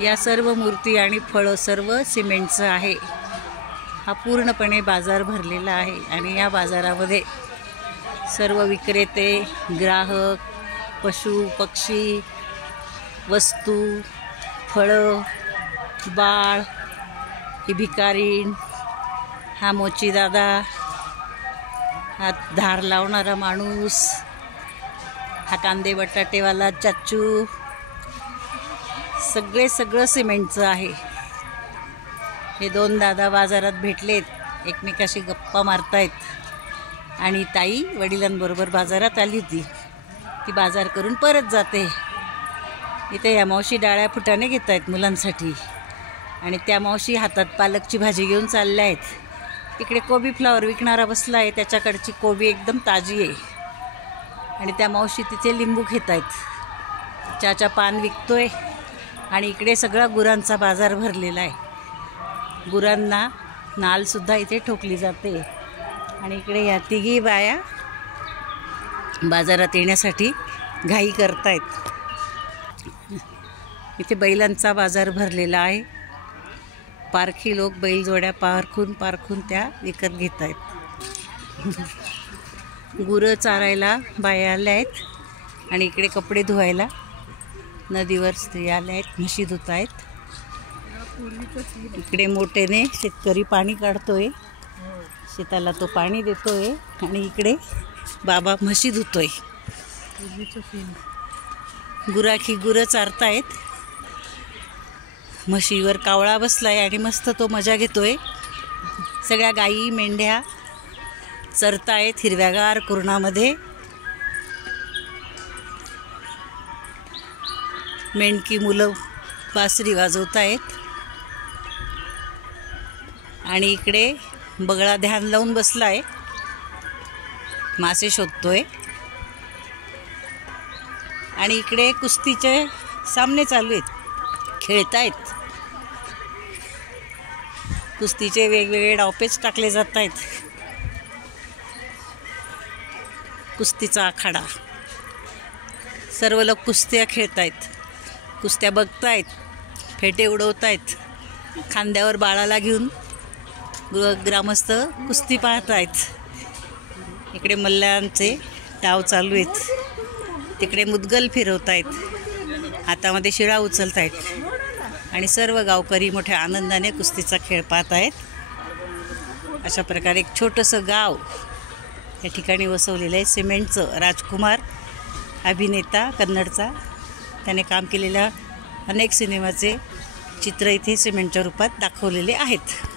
या सर्व मूर्ती आणि फळं सर्व सिमेंटचं आहे। हा पूर्णपणे बाजार भरलेला आहे आणि या बाजारामध्ये सर्व विक्रेते, ग्राहक, पशु पक्षी, वस्तू, फळं, बाळ, ही भिकारीण, हा मोची दादा, हा धार लावणारा माणूस, हा कांदे बटाटेवाला चाचू, सगळं सिमेंटचं आहे। हे दोन दादा बाजारात भेटलेत, एकमेकाशी गप्पा मारतायत आणि ताई वडिलांबरोबर बाजारात आली होती, ती बाजार करून परत जाते। इथे या मावशी डाळ्या फुटाणे घेत आहेत मुलांसाठी आणि त्या मावशी हातात पालकची भाजी घेऊन चालल्या आहेत। तिकडे कोबी फ्लावर विकणारा बसला आहे, त्याच्याकडची कोबी एकदम ताजी आहे आणि त्या मावशी तिथे लिंबू घेत आहेत। चाचा पान विकतोय आणि इकडे सगळा गुरांचा बाजार भरलेला आहे। गुरांना नालसुद्धा इथे ठोकली जाते आणि इकडे या तिघी बाया बाजारात येण्यासाठी घाई करतायत। इथे बैलांचा बाजार भरलेला आहे। पारखी लोक बैलजोड्या पारखून त्या विकत घेत आहेत। गुरं चारायला बाया आल्या आहेत आणि इकडे कपडे धुवायला नदीवर स्त्रिया आल्या आहेत, म्हशी धुत आहेत। इकडे मोठेने शेतकरी पाणी काढतोय, शेताला तो पाणी देतोय आणि इकडे बाबा म्हशी धुतोय। गुरं चारतायत। म्हशीवर कावळा बसलाय आणि मस्त तो मजा घेतोय। सगळ्या गाई मेंढ्या चरतायत हिरव्यागार कुरणामध्ये। मेंढकी मुलं बासरी वाजवतायत आणि इकडे बगळा ध्यान लावून बसलाय, मासे शोधतोय आणि इकडे कुस्तीचे सामने चालू आहेत, खेळतायत। कुस्तीचे वेगवेगळे डावपेच टाकले जात आहेत। कुस्तीचा आखाडा, सर्व लोक कुस्त्या खेळतायत, कुस्त्या बघतायत, फेटे उडवतायत। खांद्यावर बाळाला घेऊन ग्रामस्थ कुस्ती पाहतायत। इकडे मल्लांचे डाव चालू आहेत, तिकडे मुदगल फिरवतायत, हातामध्ये शिळा उचलतायत आणि सर्व गावकरी मोठ्या आनंदाने कुस्तीचा खेळ पाहत आहेत। अशा प्रकारे एक छोटंसं गाव या ठिकाणी वसवलेलं आहे सिमेंटचं। राजकुमार अभिनेता कन्नडचा, त्याने काम केलेल्या अनेक सिनेमाचे चित्र इथे सिमेंटच्या रूपात दाखवलेले आहेत।